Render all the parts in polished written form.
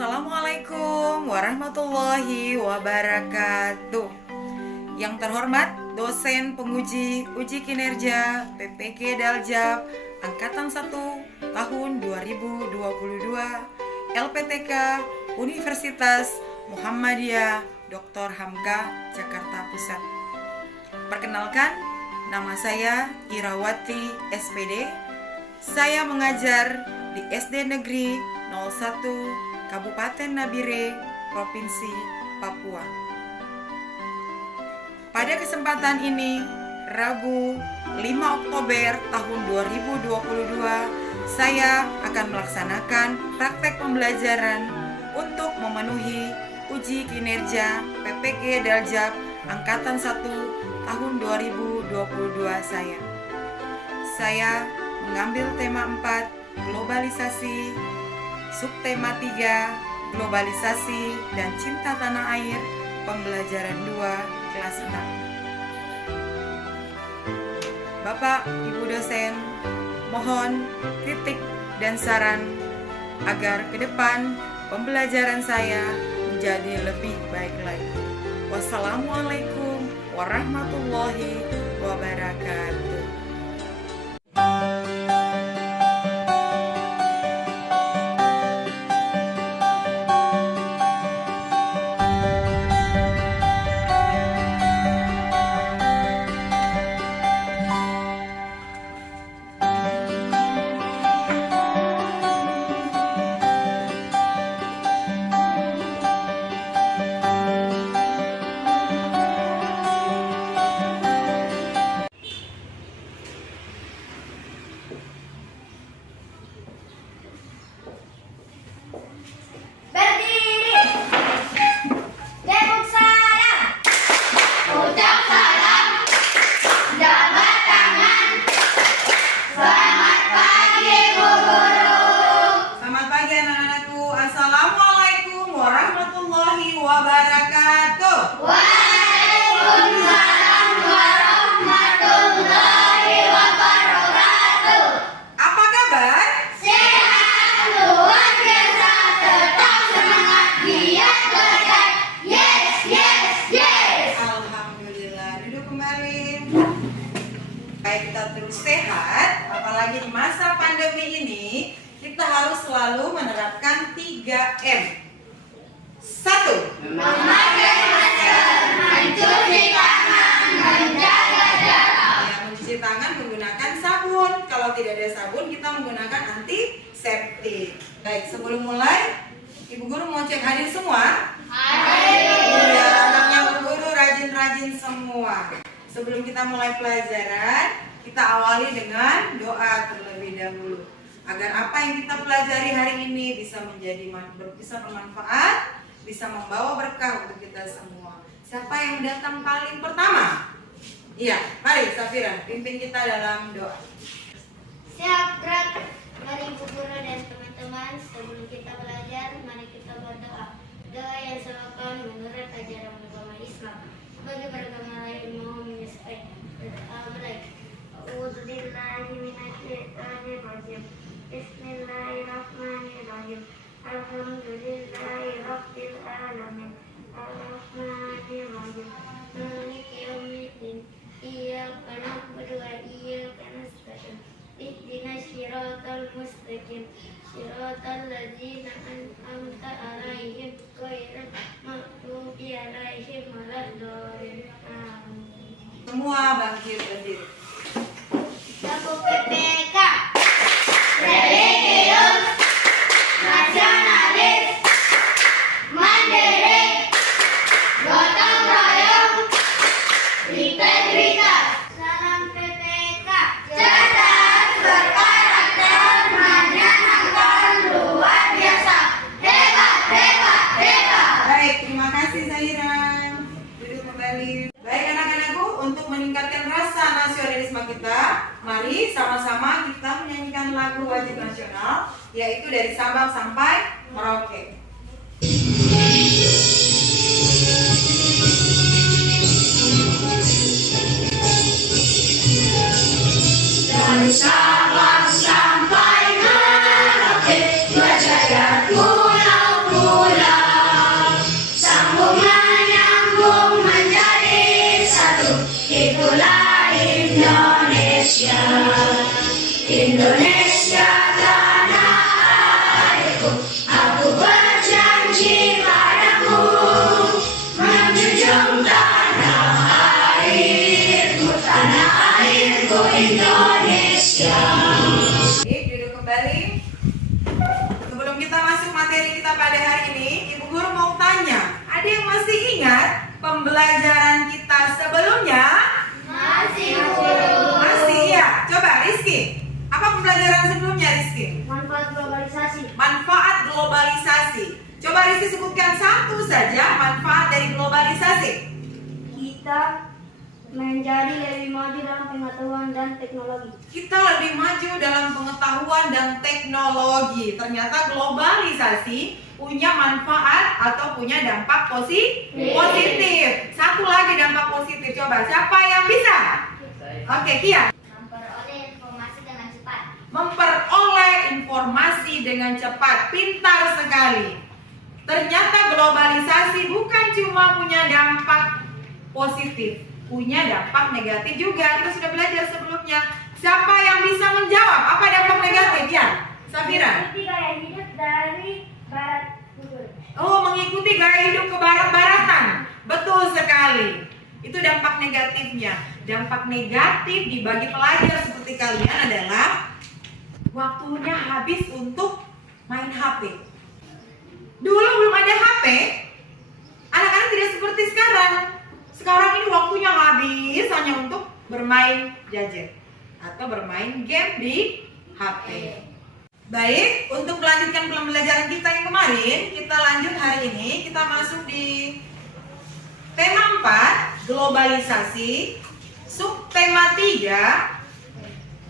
Assalamualaikum warahmatullahi wabarakatuh. Yang terhormat dosen penguji uji kinerja PPG Daljab Angkatan 1 tahun 2022 LPTK Universitas Muhammadiyah Dr. Hamka Jakarta Pusat. Perkenalkan, nama saya Irawati SPD. Saya mengajar di SD Negeri 01 Kabupaten Nabire, Provinsi Papua. Pada kesempatan ini, Rabu 5 Oktober tahun 2022, saya akan melaksanakan praktek pembelajaran untuk memenuhi uji kinerja PPG Daljab Angkatan 1 tahun 2022 saya. Saya mengambil tema 4, globalisasi, subtema 3, globalisasi dan cinta tanah air, pembelajaran 2, kelas 6. Bapak, Ibu dosen, mohon kritik dan saran agar ke depan pembelajaran saya menjadi lebih baik lagi. Wassalamualaikum warahmatullahi wabarakatuh. Assalamualaikum warahmatullahi wabarakatuh. Waalaikumsalam warahmatullahi wabarakatuh. Apa kabar? Sehat, luar biasa, tetap semangat, giat kerja. Yes, yes, yes. Alhamdulillah. Duduk kembali. Baik, kita terus sehat. Apalagi di masa pandemi ini, kita harus selalu menerapkan 3M. 1. Memakai masker, mencuci tangan, menjaga jarak. Ya, mencuci tangan menggunakan sabun. Kalau tidak ada sabun, kita menggunakan antiseptik. Baik, sebelum mulai, Ibu Guru mau cek hadir semua. Ya, anaknya Bu Guru rajin-rajin semua. Sebelum kita mulai pelajaran, kita awali dengan doa terlebih dahulu, agar apa yang kita pelajari hari ini bisa bermanfaat, bisa membawa berkah untuk kita semua. Siapa yang datang paling pertama? Iya, mari Safira, pimpin kita dalam doa. Siap, gerak. Mari Ibu Guru dan teman-teman, sebelum kita belajar, mari kita berdoa. Doa yang dilakukan menurut ajaran agama Islam. Bagi beragama lain mohon menyesuaikan. Berdoa mulai. A'udzubillahi minasyaitonirrajim. Bismillahirrahmanirrahim. Alhamdulillahi rabbil alamin. Arrahmanirrahim. Maliki yaumiddin. Iyyaka na'budu wa iyyaka nasta'in. Ihdinas siratal mustaqim. Siratal ladzina an'amta 'alaihim ghairil maghdubi 'alaihim waladdallin. Amin. Semua bangkit berdiri. Sapu PPK religius, nasionalis, mandiri, gotong royong, integritas. Salam PPK cerdas, berkarakter, menyenangkan, luar biasa, hebat, hebat, hebat. Baik, terima kasih Zahira. Duduk kembali. Baik anak-anakku, untuk meningkatkan rasa nasionalisme kita, mari sama-sama kita menyanyikan lagu wajib nasional, yaitu dari Sabang sampai Merauke. Dari Sabang sampai Merauke, berjaya pulau-pulau. masuk materi kita pada hari ini, Ibu Guru mau tanya, ada yang masih ingat pembelajaran kita sebelumnya? Masih, Guru. Masih ya? Coba Rizky, apa pembelajaran sebelumnya Rizky? Manfaat globalisasi. Manfaat globalisasi. Coba Rizky sebutkan satu saja manfaat dari globalisasi. Kita menjadi lebih maju dalam pengetahuan dan teknologi. Kita lebih maju dalam pengetahuan dan teknologi. Ternyata globalisasi punya manfaat atau punya dampak positif. Satu lagi dampak positif. Coba siapa yang bisa? Oke, Kia. Memperoleh informasi dengan cepat. Memperoleh informasi dengan cepat. Pintar sekali. Ternyata globalisasi bukan cuma punya dampak positif, punya dampak negatif juga. Kita sudah belajar sebelumnya. Siapa yang bisa menjawab apa dampak negatif ya? Safira. Mengikuti gaya hidup dari barat. Oh, mengikuti gaya hidup ke barat-baratan. Betul sekali. Itu dampak negatifnya. Dampak negatif dibagi pelajar seperti kalian adalah waktunya habis untuk main HP. Dulu belum ada HP, anak-anak tidak seperti sekarang. Sekarang ini waktunya habis hanya untuk bermain gadget atau bermain game di HP. Baik, untuk melanjutkan pembelajaran kita yang kemarin, kita lanjut hari ini. Kita masuk di tema 4, globalisasi. Subtema 3,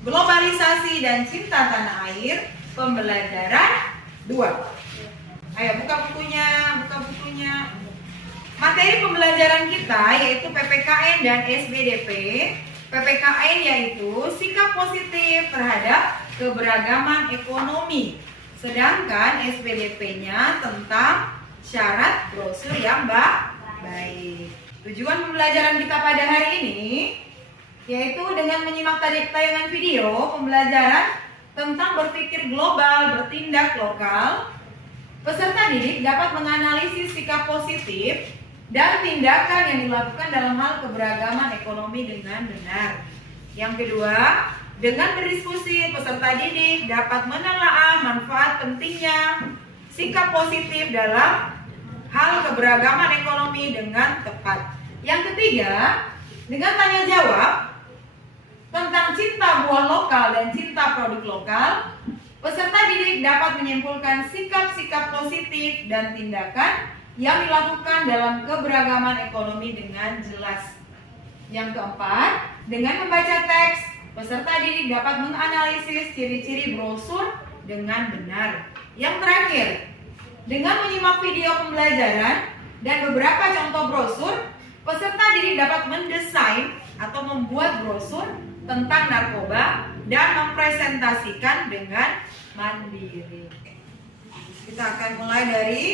globalisasi dan cinta tanah air. Pembelajaran 2. Ayo buka bukunya. Materi pembelajaran kita yaitu PPKN dan SBDP. PPKN yaitu sikap positif terhadap keberagaman ekonomi. Sedangkan SBDP-nya tentang syarat brosur yang baik. Tujuan pembelajaran kita pada hari ini yaitu dengan menyimak tayangan video pembelajaran tentang berpikir global, bertindak lokal. Peserta didik dapat menganalisis sikap positif dan tindakan yang dilakukan dalam hal keberagaman ekonomi dengan benar. Yang kedua, dengan berdiskusi, peserta didik dapat menelaah manfaat pentingnya sikap positif dalam hal keberagaman ekonomi dengan tepat. Yang ketiga, dengan tanya jawab tentang cinta buah lokal dan cinta produk lokal, peserta didik dapat menyimpulkan sikap-sikap positif dan tindakan yang dilakukan dalam keberagaman ekonomi dengan jelas. Yang keempat, dengan membaca teks, peserta didik dapat menganalisis ciri-ciri brosur dengan benar. Yang terakhir, dengan menyimak video pembelajaran dan beberapa contoh brosur, peserta didik dapat mendesain atau membuat brosur tentang narkoba dan mempresentasikan dengan mandiri. Kita akan mulai dari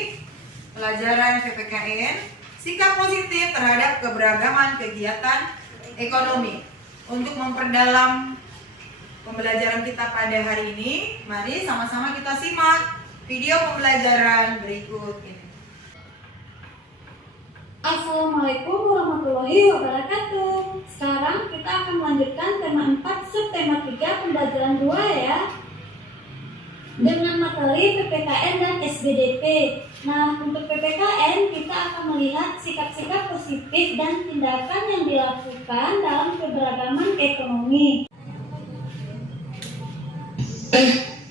pelajaran PPKN, sikap positif terhadap keberagaman kegiatan ekonomi. Untuk memperdalam pembelajaran kita pada hari ini, mari sama-sama kita simak video pembelajaran berikut ini. Assalamualaikum warahmatullahi wabarakatuh. Sekarang kita akan melanjutkan tema 4 subtema 3 pembelajaran 2 ya. Dengan materi PPKN dan SBDP. Nah, untuk PPKN kita akan melihat sikap-sikap positif dan tindakan yang dilakukan dalam keberagaman ekonomi.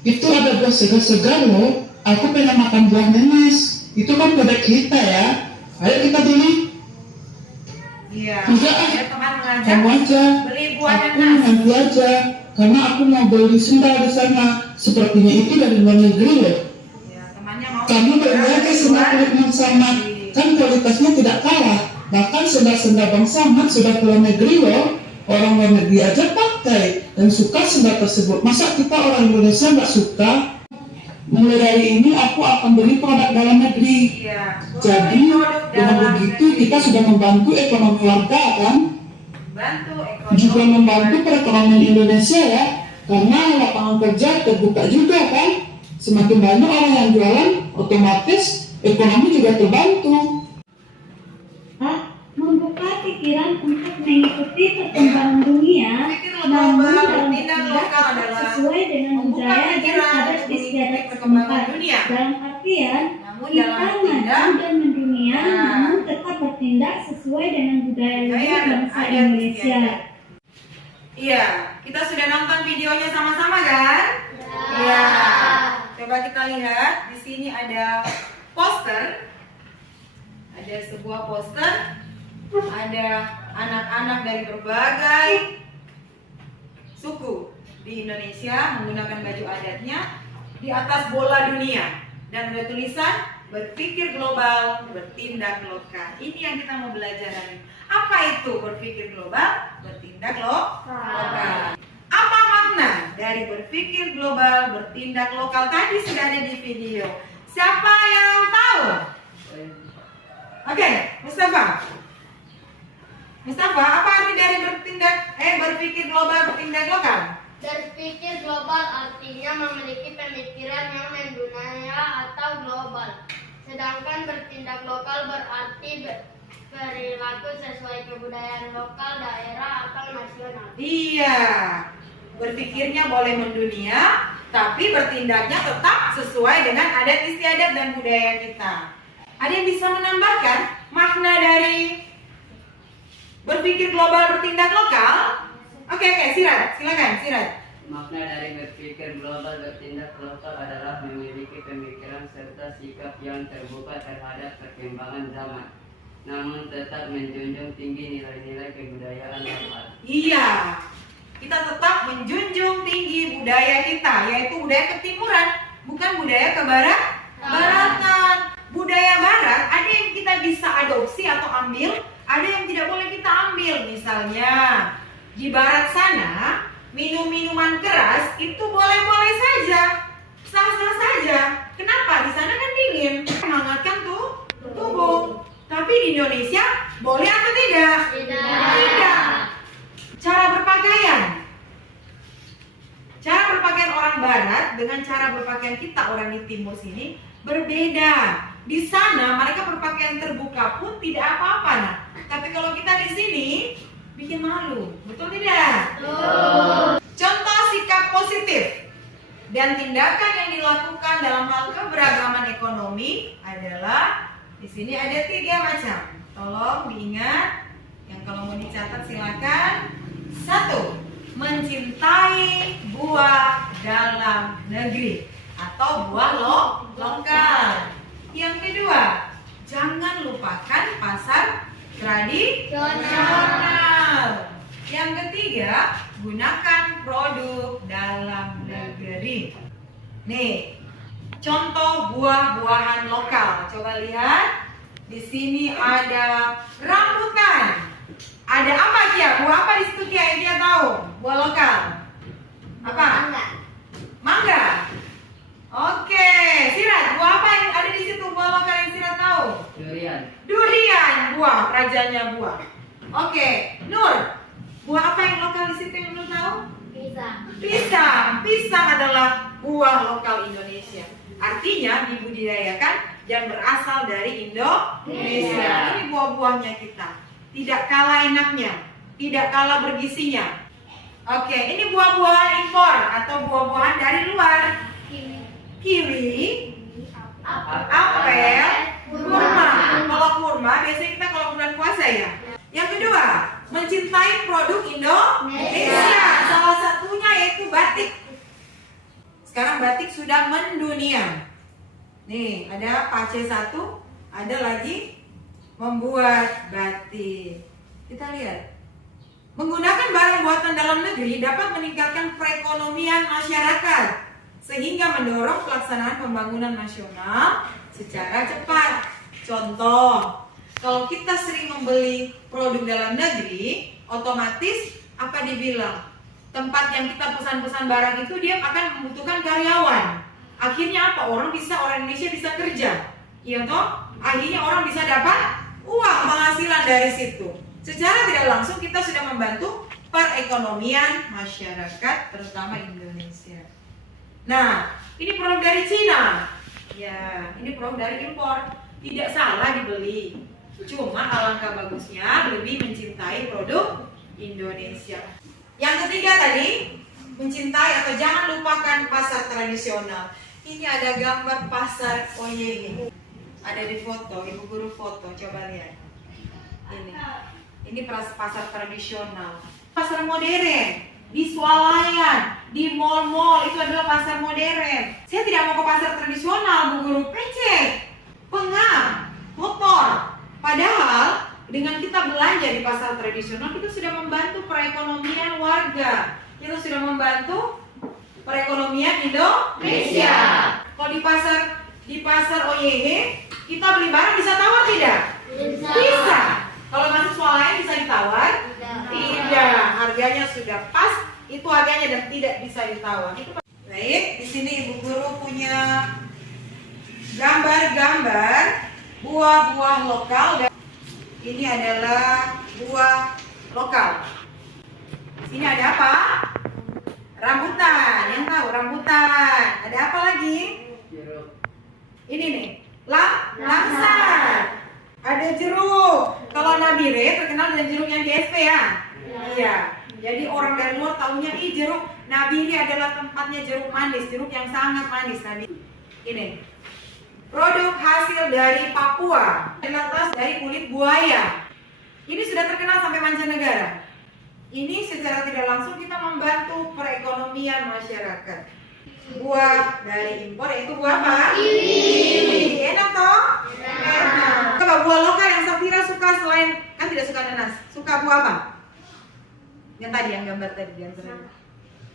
Itu ada buah segar-segar loh. Aku pengen makan buah nanas. Itu kan produk kita ya. Ayo kita beli. Iya. Enggak, Ya, teman mengajak kamu aja. beli buah Aku nanas. nanti aja. Karena aku mau beli sendal di sana. Sepertinya itu dari luar negeri loh. Ya, temannya mau. Kamu beli aja sendal kulit Bang Samad. Kan kualitasnya tidak kalah. Bahkan sendal-sendal Bang Samad sudah ke luar negeri loh. Orang luar negeri aja pakai dan suka sendal tersebut. Masa kita orang Indonesia nggak suka? Mulai dari ini aku akan beli produk dalam negeri. Iya. Jadi dengan begitu kita sudah membantu ekonomi warga kan? Bantu ekonomi. Juga membantu perekonomian Indonesia ya. Karena lapangan kerja terbuka juga kan? Semakin banyak orang yang jualan, otomatis ekonomi juga terbantu. Membuka pikiran untuk mengikuti perkembangan dunia, Pikir namun global, dalam tindak bertindak lokal adalah sesuai dengan membuka budaya dan pikiran adat untuk mengikuti istiadat perkembangan setempat. dunia. Dalam artian, Namun kita dalam maju bertindak, dan mendunia, Nah. namun tetap bertindak sesuai dengan budaya luhur Budaya dan bangsa adat Indonesia. istiadat. Iya, kita sudah nonton videonya sama-sama kan? Iya. Coba kita lihat, di sini ada poster. Ada sebuah poster, ada anak-anak dari berbagai suku di Indonesia menggunakan baju adatnya di atas bola dunia, dan ada tulisan berpikir global, bertindak lokal. Ini yang kita mau belajar hari ini. Apa itu berpikir global, bertindak lokal? Apa makna dari berpikir global, bertindak lokal? Tadi sudah ada di video. Siapa yang tahu? Oke, Mustafa. Mustafa, apa arti dari berpikir global, bertindak lokal? Berpikir global artinya memiliki pemikiran yang mendunia atau global. Sedangkan bertindak lokal berarti perilaku sesuai kebudayaan lokal, daerah, atau nasional. Iya, berpikirnya boleh mendunia, tapi bertindaknya tetap sesuai dengan adat istiadat dan budaya kita. Ada yang bisa menambahkan makna dari berpikir global, bertindak lokal? Oke, Sirat, silakan, Sirat. Makna dari berpikir global bertindak lokal adalah memiliki pemikiran serta sikap yang terbuka terhadap perkembangan zaman, namun tetap menjunjung tinggi nilai-nilai kebudayaan lokal. Iya, kita tetap menjunjung tinggi budaya kita, yaitu budaya ketimuran, bukan budaya kebaratan. Budaya barat ada yang kita bisa adopsi atau ambil, ada yang tidak boleh kita ambil. Misalnya di barat sana minum-minuman keras itu boleh-boleh saja, sah-sah saja. Kenapa? Di sana kan dingin, menghangatkan tubuh. Tapi di Indonesia boleh atau tidak? Tidak. Cara berpakaian orang barat dengan cara berpakaian kita orang di timur sini berbeda. Di sana mereka berpakaian terbuka pun tidak apa-apa, nah. Tapi kalau kita di sini bikin malu, betul tidak? Betul. Contoh sikap positif dan tindakan yang dilakukan dalam hal keberagaman ekonomi adalah di sini ada 3 macam. Tolong diingat, yang kalau mau dicatat silakan. 1. Mencintai buah dalam negeri atau buah lokal. Yang kedua, jangan lupakan pasar tradisional. Yang ketiga, gunakan produk dalam negeri. Nih, contoh buah-buahan lokal. Coba lihat. Di sini ada rambutan. Ada apa Kia? Buah apa di situ Kia? Dia tahu. Buah lokal. Apa? Mangga. Oke, Sirat, buah apa yang ada di situ? Buah lokal yang Sirat tahu? Durian, buah, rajanya buah. Oke, Nur, buah apa yang lokal di situ yang Nur tahu? Pisang adalah buah lokal Indonesia. Artinya dibudidayakan dan berasal dari Indonesia. Ini buah-buahnya kita. Tidak kalah enaknya, tidak kalah bergisinya. Oke, ini buah-buahan impor atau buah-buahan dari luar. Kiwi, apel, kurma. Kalau kurma biasanya kita kalau bulan puasa ya. Yang kedua, mencintai produk Indonesia. Salah satunya yaitu batik. Sekarang batik sudah mendunia. Nih, ada Pace 1, ada lagi membuat batik. Kita lihat. Menggunakan barang buatan dalam negeri dapat meningkatkan perekonomian masyarakat sehingga mendorong pelaksanaan pembangunan nasional secara cepat. Contoh, kalau kita sering membeli produk dalam negeri, otomatis apa dibilang? Tempat yang kita pesan-pesan barang itu dia akan membutuhkan karyawan. Akhirnya apa? Orang Indonesia bisa kerja. Iya toh? Akhirnya orang bisa dapat uang penghasilan dari situ. Secara tidak langsung kita sudah membantu perekonomian masyarakat terutama Indonesia. Nah, ini produk dari Cina. Ya, ini produk dari impor. Tidak salah dibeli. Cuma alangkah bagusnya lebih mencintai produk Indonesia. Yang ketiga tadi, mencintai atau jangan lupakan pasar tradisional. Ini ada gambar pasar OYY. Ada di foto, ibu guru foto, coba lihat. Ini pasar tradisional. Pasar modern, di swalayan, di mall-mall, itu adalah pasar modern. Saya tidak mau ke pasar tradisional, bu guru, pecek, pengam, motor. Padahal dengan kita belanja di pasar tradisional, kita sudah membantu perekonomian warga. Kita sudah membantu perekonomian Indonesia. Kalau di pasar OYY, kita beli barang bisa tawar tidak? Bisa. Kalau masuk swalayan bisa ditawar? Tidak. Harganya sudah pas, itu harganya dan tidak bisa ditawar. Baik, di sini ibu guru punya gambar-gambar buah-buah lokal. Dan ini adalah buah lokal. Di sini ada apa? Rambutan, yang tahu rambutan. Ada apa lagi? Jeruk. Ini nih, langsat. Ada jeruk. Kalau Nabire terkenal dengan jeruk yang GSP ya? Iya. Jadi orang dari luar tahunya jeruk Nabire adalah tempatnya jeruk manis, jeruk yang sangat manis tadi. Ini produk hasil dari Papua, terletak dari kulit buaya. Ini sudah terkenal sampai mancanegara. Ini secara tidak langsung kita membantu perekonomian masyarakat. Buah dari impor, yaitu buah apa? Kiwi. Enak toh? Enak. Coba buah lokal yang Safira suka selain, kan tidak suka nanas, suka buah apa? Yang tadi, yang gambar tadi di antaranya.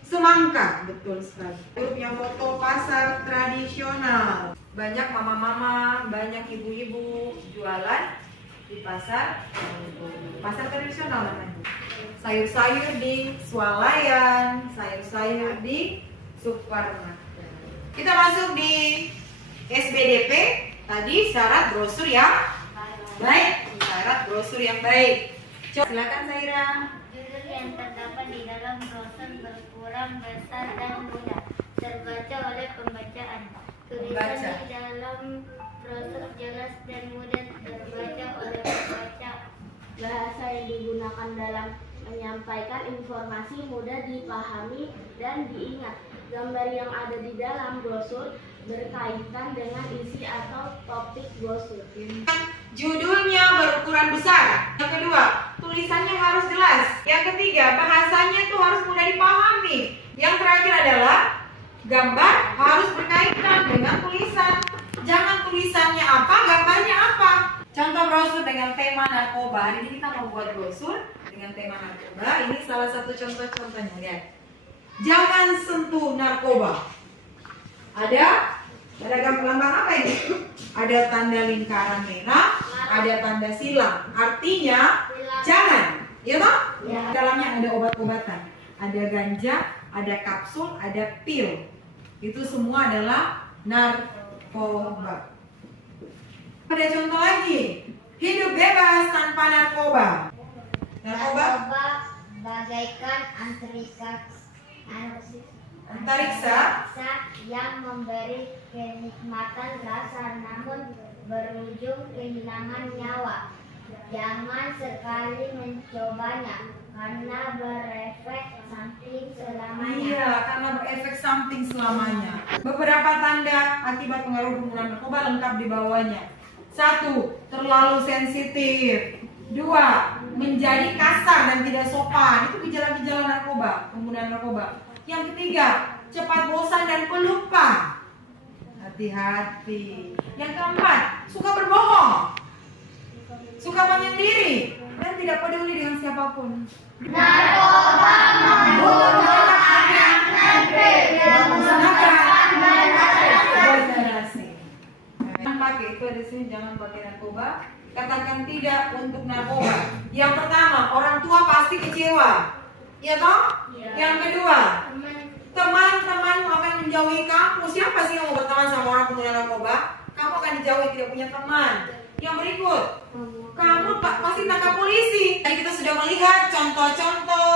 Semangka, betul sekali. Punya foto pasar tradisional. Banyak mama-mama, banyak ibu-ibu jualan di pasar tradisional namanya. Sayur-sayur di swalayan, sayur-sayur di supermarket. Kita masuk di SBDP. Tadi syarat brosur yang baik. Syarat brosur yang baik. Coba silakan Zaira. Judul yang terdapat di dalam brosur berkurang besar dan mudah terbaca oleh pembacaan. Tulisan di dalam brosur jelas dan mudah terbaca oleh pembaca. Bahasa yang digunakan dalam menyampaikan informasi mudah dipahami dan diingat. Gambar yang ada di dalam brosur berkaitan dengan isi atau topik brosur. Judulnya berukuran besar. Yang kedua, tulisannya harus jelas. Yang ketiga, bahasanya itu harus mudah dipahami. Yang terakhir adalah gambar harus berkaitan dengan tulisan. Jangan tulisannya apa, gambarnya apa. Contoh brosur dengan tema narkoba. Hari ini kita mau buat brosur dengan tema narkoba. Ini salah satu contoh-contohnya. Lihat. Jangan sentuh narkoba. Ada lambang apa ini? Ada tanda lingkaran merah, ada tanda silang. Artinya jangan, ya toh? Ya. Dalamnya ada obat-obatan, ada ganja, ada kapsul, ada pil. Itu semua adalah narkoba. Ada contoh lagi, hidup bebas tanpa narkoba. Narkoba bagaikan antariksa yang memberi kenikmatan rasa namun berujung kehilangan nyawa. Jangan sekali mencobanya karena berefek samping selamanya. Iya, karena berefek samping selamanya. Beberapa tanda akibat pengaruh penggunaan narkoba lengkap di bawahnya. 1. Terlalu sensitif. 2. Menjadi kasar dan tidak sopan. Itu gejala-gejala narkoba, penggunaan narkoba. Yang ketiga, cepat bosan dan pelupa. Hati-hati. Yang keempat, suka berbohong, suka menyendiri, dan tidak peduli dengan siapapun. Narkoba membunuh anak negeri dan memusnahkan generasi. Jangan pakai itu di sini, jangan pakai narkoba. Katakan tidak untuk narkoba. Yang pertama, orang tua pasti kecewa, ya toh? Ya. Yang kedua, teman-temanmu akan menjauhi kamu. Siapa sih yang mau berteman sama orang pengguna narkoba? Kamu akan dijauhi, tidak punya teman. Yang berikut, kamu pasti tangkap polisi. Tadi kita sudah melihat contoh-contoh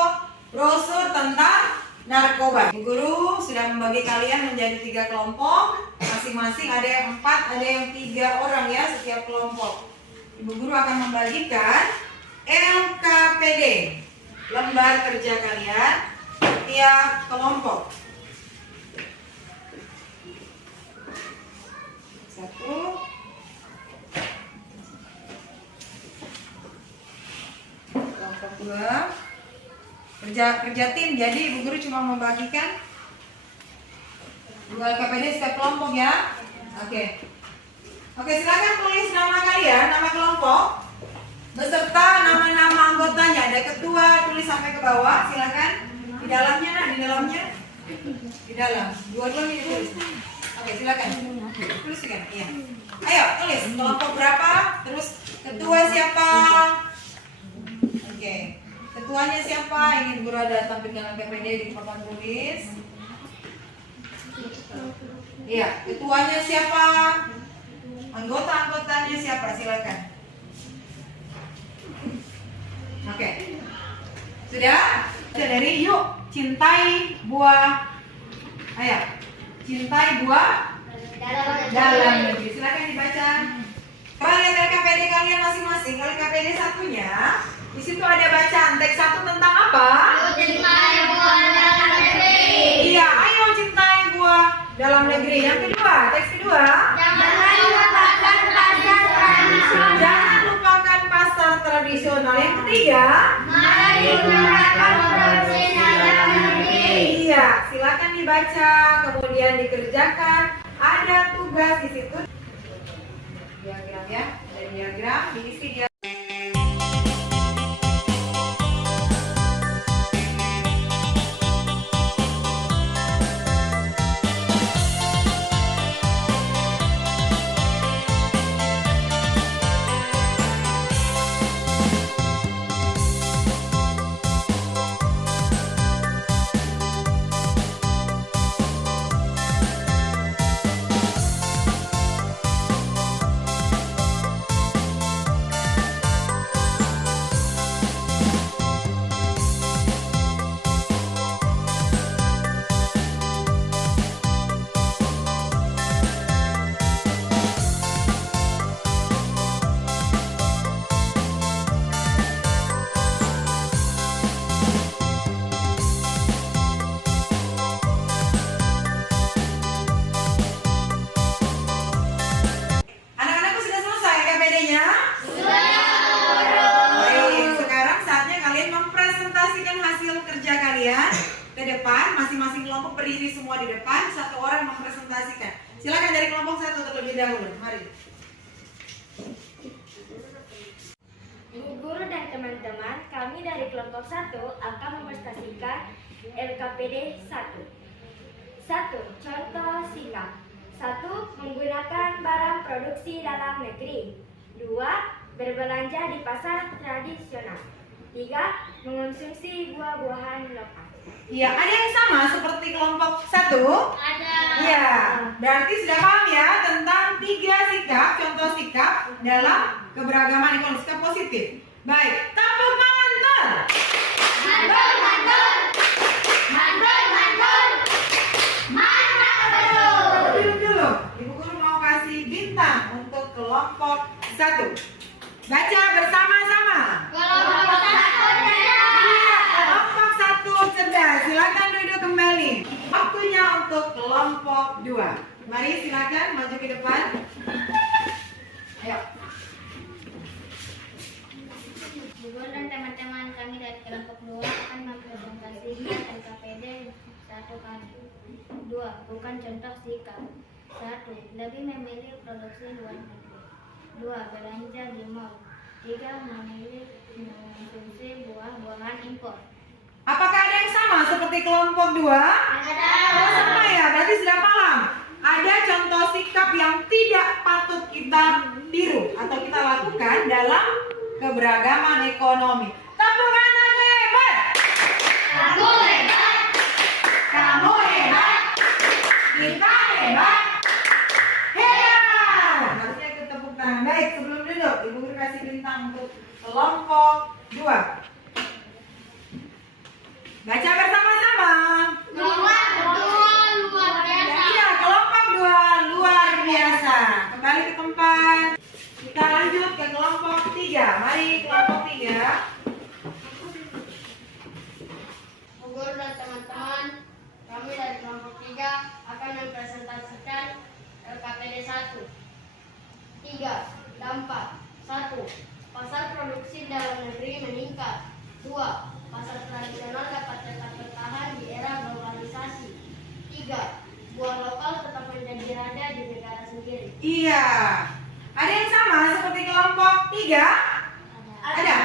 brosur tentang narkoba. Ibu guru sudah membagi kalian menjadi 3 kelompok. Masing-masing ada yang 4, ada yang 3 orang ya setiap kelompok. Ibu guru akan membagikan LKPD, lembar kerja kalian, setiap kelompok. kelompok 2. Kerja tim, jadi Ibu Guru cuma membagikan 2 LKPD setiap kelompok ya. Oke, silakan tulis nama kalian, nama kelompok beserta nama-nama anggotanya. Ada ketua, tulis sampai ke bawah, silakan. Di dalamnya, di dalam. Dua-duanya ditulis. Oke, silakan. Tuliskan, iya. Ayo, tulis kelompok berapa, terus ketua siapa. Oke, ketuanya siapa? Ingin Guru ada tampilkan LKPD di papan tulis. Iya, ketuanya siapa? Anggota-anggotanya siapa? Silakan. Oke. Sudah? Sudah dari yuk cintai buah. Ayo. Cintai buah dalam negeri. Silakan dibaca. Coba lihat LKPD kalian masing-masing. LKPD satunya di situ ada bacaan teks 1 tentang apa? Cintai buah dalam negeri. Iya, ayo cintai buah dalam negeri. Yang kedua, teks kedua. Jangan lupakan pasar tradisional. Jangan lupakan pasar tradisional. Yang ketiga. Mari gunakan produksi dalam negeri. Iya, silakan dibaca, kemudian dikerjakan. Ada tugas di situ. Diagram ya, ada diagram, diisi dia. Anak-anakku sudah selesai KPD-nya? Baik, sekarang saatnya kalian mempresentasikan hasil kerja kalian ke depan. Masing-masing kelompok berdiri semua di depan, satu orang mempresentasikan. Silakan dari kelompok 1 terlebih dahulu. Mari. Ibu guru dan teman-teman, kami dari kelompok 1 akan mempresentasikan LKPD 1. 1. Contoh sikap. 1. Menggunakan barang produksi dalam negeri. 2. Berbelanja di pasar tradisional. 3. Mengonsumsi buah-buahan lokal. Iya, ada yang sama seperti kelompok 1? Ada. Iya, berarti sudah paham ya tentang 3 sikap, contoh sikap dalam keberagaman ekonomi, sikap positif. Baik, tepuk tangan ter. Mantul, mantul. Mantul, mantul. Mantap betul. Duduk dulu, Ibu Guru mau kasih bintang untuk kelompok 1. Baca bersama-sama. Kelompok 1 Iya, kelompok 1 cerdas. Silakan duduk kembali. Waktunya untuk kelompok 2. Mari silakan maju ke depan. Ayo. Ibu guru dan teman-teman, kami dari kelompok 2 akan mempresentasikan LKPD 1 bukan contoh sikap. 1. Lebih memilih produksi luar negeri. 2. Belanja di mall. 3. Memilih mengonsumsi buah-buahan impor. Apakah ada yang sama seperti kelompok 2? Ada. Oh, sama ya, berarti sudah paham. Ada contoh sikap yang tidak patut kita tiru atau kita lakukan dalam keberagaman ekonomi. Tepuk tangan yang hebat. Kamu hebat. Kamu hebat. Kita hebat. Hebat. Harusnya ikut tepuk tangan. Baik, sebelum duduk, Ibu Guru kasih bintang untuk kelompok 2. Baca bersama-sama. Kelompok 2 luar biasa. Iya, kelompok 2 luar biasa. Kembali ke tempat. Kita lanjut ke kelompok 3. Mari kelompok 3. Ibu guru dan teman-teman, kami dari kelompok 3 akan mempresentasikan LKPD 1. 3. Dampak. 1. Pasar produksi dalam negeri meningkat. 2. Pasar tradisional dapat tetap bertahan di era globalisasi. 3. Buah lokal tetap menjadi raja di negara sendiri. Iya. Ada yang sama seperti kelompok 3? Ada?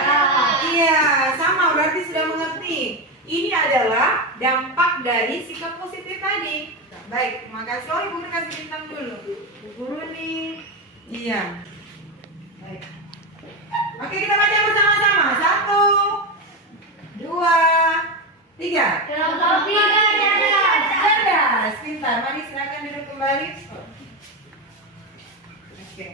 Iya, sama, berarti sudah mengerti. Ini adalah dampak dari sikap positif tadi. Baik, terima kasih. Oh, Ibu Guru kasih bintang dulu. Ibu Guru nih. Iya. Baik. Oke, kita baca bersama-sama. 1, 2, 3. Kelompok 3 Cerdas, pintar. Mari silakan duduk kembali. Oke.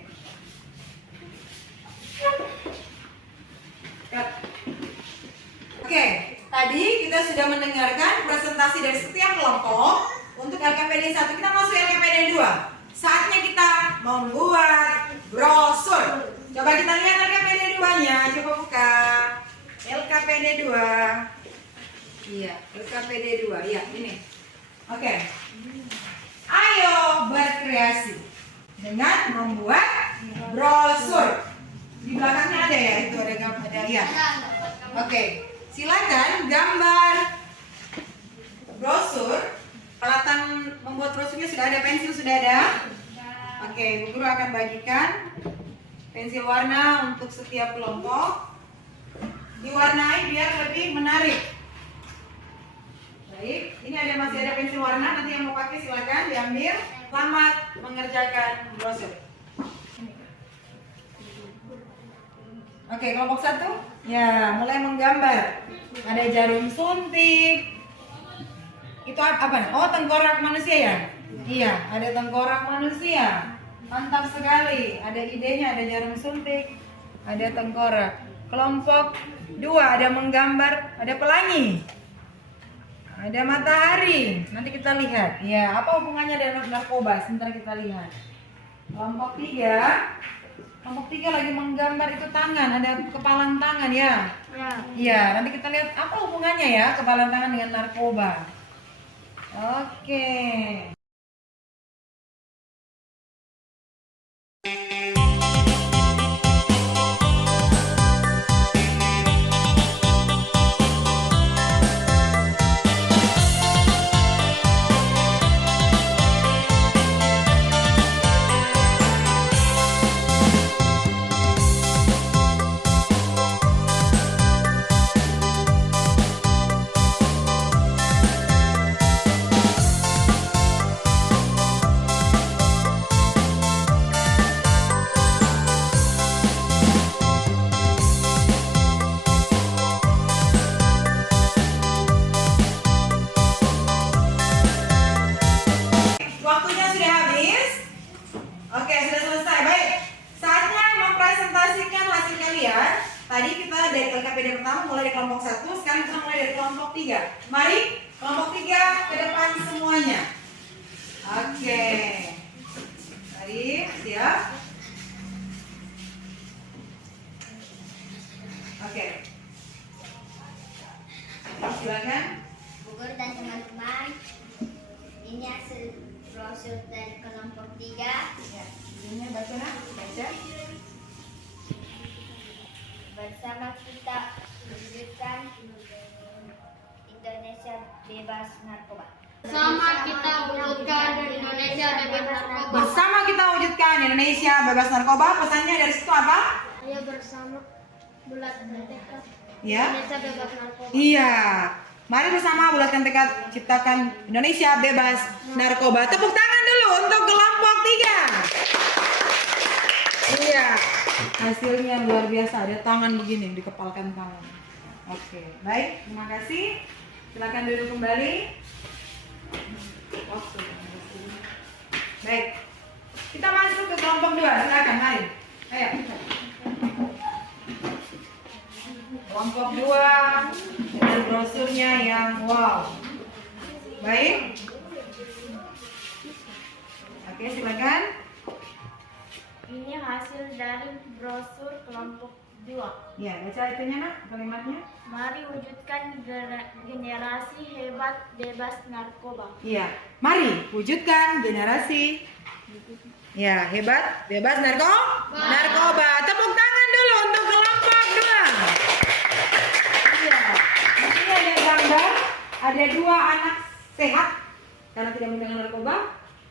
Oke, tadi kita sudah mendengarkan presentasi dari setiap kelompok. Untuk LKPD 1, kita masuk LKPD 2. Saatnya kita membuat brosur. Coba kita lihat LKPD 2-nya. Coba buka. LKPD 2. Iya, LKPD 2. Iya, ini. Oke. Ayo berkreasi dengan membuat brosur. Di belakangnya ada ya, itu ada gambar ya. Oke, silakan gambar brosur. Peralatan membuat brosurnya sudah ada, pensil sudah ada. Oke, Bu Guru akan bagikan pensil warna untuk setiap kelompok. Diwarnai biar lebih menarik. Baik, ini masih ada pensil warna. Nanti yang mau pakai silakan diambil. Selamat mengerjakan brosur. Oke, kelompok 1. Ya, mulai menggambar. Ada jarum suntik. Itu apa? Oh, tengkorak manusia ya? Iya, ada tengkorak manusia. Mantap sekali. Ada idenya, ada jarum suntik, ada tengkorak. Kelompok 2 ada menggambar, ada pelangi. Ada matahari. Nanti kita lihat. Ya, apa hubungannya dengan narkoba? Sebentar kita lihat. Kelompok 3. Kelompok 3 lagi menggambar itu tangan, ada kepalan tangan ya. Iya, nanti kita lihat apa hubungannya ya kepalan tangan dengan narkoba. Oke. Waktunya sudah habis. Oke, sudah selesai. Baik, saatnya mempresentasikan hasil kalian. Tadi kita dari LKPD pertama mulai dari kelompok 1. Sekarang kita mulai dari kelompok 3. Mari, kelompok 3 ke depan semuanya. Oke. Mari, siap. Oke. Silakan. Bu Guru dan teman-teman, ini hasil brosur dari kelompok 3. Ya, ini baca nak, baca. Bersama kita mewujudkan Indonesia bebas narkoba. Bersama kita wujudkan Indonesia bebas narkoba. Bersama kita wujudkan Indonesia bebas narkoba. Pesannya dari situ apa? Ayo bersama bulat tekad Ya. Indonesia bebas narkoba. Iya. Mari bersama bulatkan tekad ciptakan Indonesia bebas narkoba. Tepuk tangan dulu untuk kelompok 3. Iya. Hasilnya luar biasa. Ada tangan begini, dikepalkan tangan. Oke, baik. Terima kasih. Silakan duduk kembali. Baik. Kita masuk ke kelompok 2. Silakan, mari. Ayo. Kelompok 2 dengan brosurnya yang wow. Baik. Oke, silakan. Ini hasil dari brosur kelompok 2. Ya, baca itunya nak, kalimatnya. Mari wujudkan generasi hebat bebas narkoba. Iya, mari wujudkan generasi ya hebat bebas narkoba. Tepuk tangan dulu untuk kelompok 2. Iya. ada 2 anak sehat karena tidak menggunakan narkoba,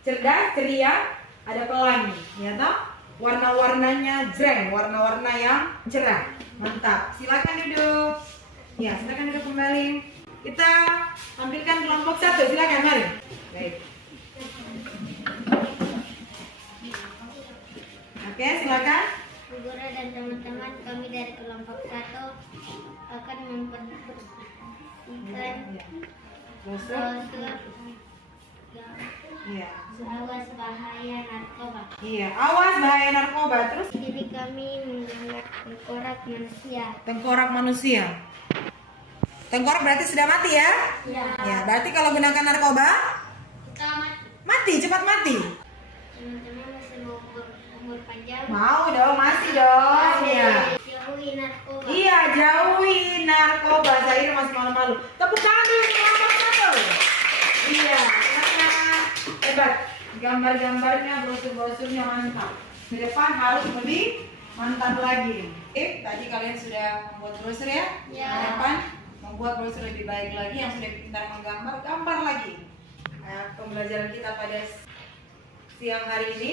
cerdas, ceria, ada pelangi, ya toh? Warna-warnanya jreng, warna-warna yang cerah. Mantap. Silakan duduk. Ya, silakan duduk kembali. Kita tampilkan kelompok 1. Silakan, mari. Baik. Oke, silakan. Bu Guru dan teman-teman, kami dari kelompok 1 akan memperhatikan Brosur. Iya. awas bahaya narkoba. Iya, awas bahaya narkoba. Terus Jadi kami menggunakan tengkorak manusia. tengkorak manusia. Tengkorak berarti sudah mati ya? Ya. Ya, berarti kalau gunakan narkoba Selamat mati, cepat mati. teman-teman, masih mau umur panjang. Mau dong, masih dong. Iya. Jauhi narkoba. Iya, jauhi narkoba. Saya masih malu-malu. Tepuk tangan dulu untuk kelompok 1. Iya, silakan. Hebat. Gambar-gambarnya, brosur-brosurnya mantap. Ke depan harus lebih mantap lagi. Tadi kalian sudah membuat brosur ya? Ya. Ke depan membuat brosur lebih baik lagi, yang sudah pintar menggambar, gambar lagi. Nah, pembelajaran kita pada siang hari ini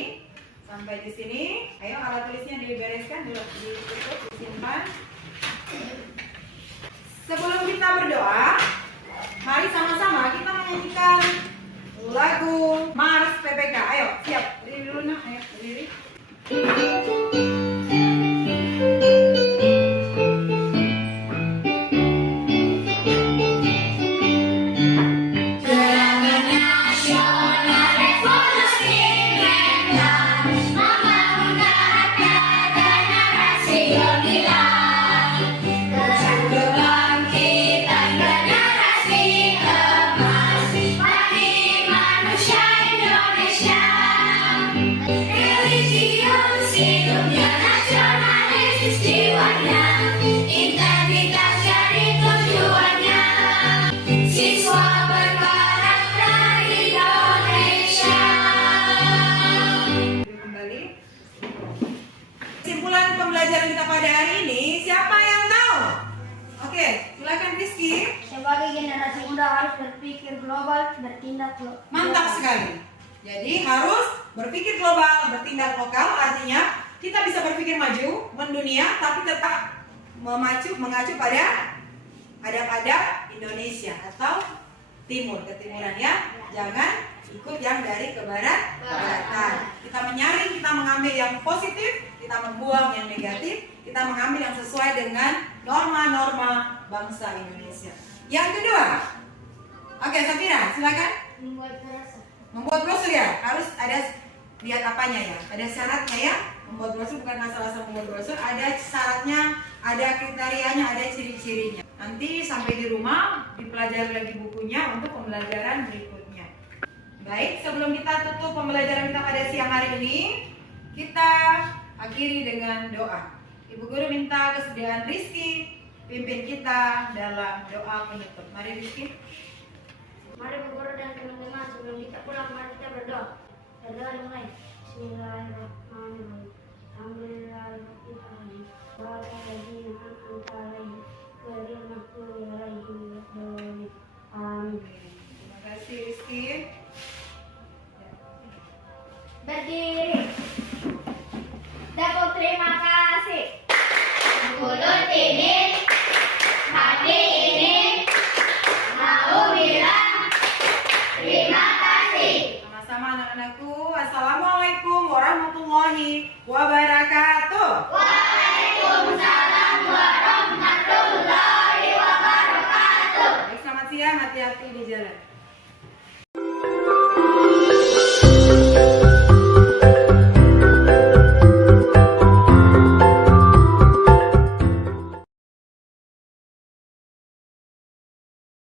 sampai di sini. Ayo alat tulisnya dibereskan dulu, ditutup, disimpan. Sebelum kita berdoa, mari sama-sama kita menyanyikan lagu Mars PPK. Ayo, siap. Berdiri dulu nak, ayo berdiri. Kembali. Kesimpulan pembelajaran kita pada hari ini, siapa yang tahu? Oke, silakan Rizky. Sebagai generasi muda harus berpikir global, bertindak lokal. Mantap sekali. Jadi harus berpikir global, bertindak lokal, artinya kita bisa berpikir maju, mendunia, tapi tetap mengacu pada adab-adab Indonesia atau timur, ketimuran ya. Jangan ikut yang dari ke baratan. Kita menyaring, kita mengambil yang positif, kita membuang yang negatif, kita mengambil yang sesuai dengan norma-norma bangsa Indonesia. Yang kedua, oke Safira, silakan. Membuat brosur ya, harus ada lihat apanya ya, ada syaratnya ya. Membuat brosur bukan asal-asal membuat brosur, ada syaratnya, ada kriterianya, ada ciri-cirinya. Nanti sampai di rumah dipelajari lagi bukunya untuk pembelajaran berikutnya. Baik, sebelum kita tutup pembelajaran kita pada siang hari ini, kita akhiri dengan doa. Ibu Guru minta kesediaan Rizky pimpin kita dalam doa penutup. Mari Rizky. Mari Bu Guru dan teman-teman, sebelum kita pulang mari kita berdoa. Berdoa mulai. Bismillahirrahmanirrahim. Alhamdulillahirabbil alamin. Wa ladzina an'amta 'alaihim ghairil maghdubi 'alaihim waladdallin. Amin. Terima kasih Rizky. Berdiri. Dapat terima kasih. Mulut ini, hati ini mau bilang terima kasih. Sama-sama anak-anakku. Assalamualaikum warahmatullahi wabarakatuh.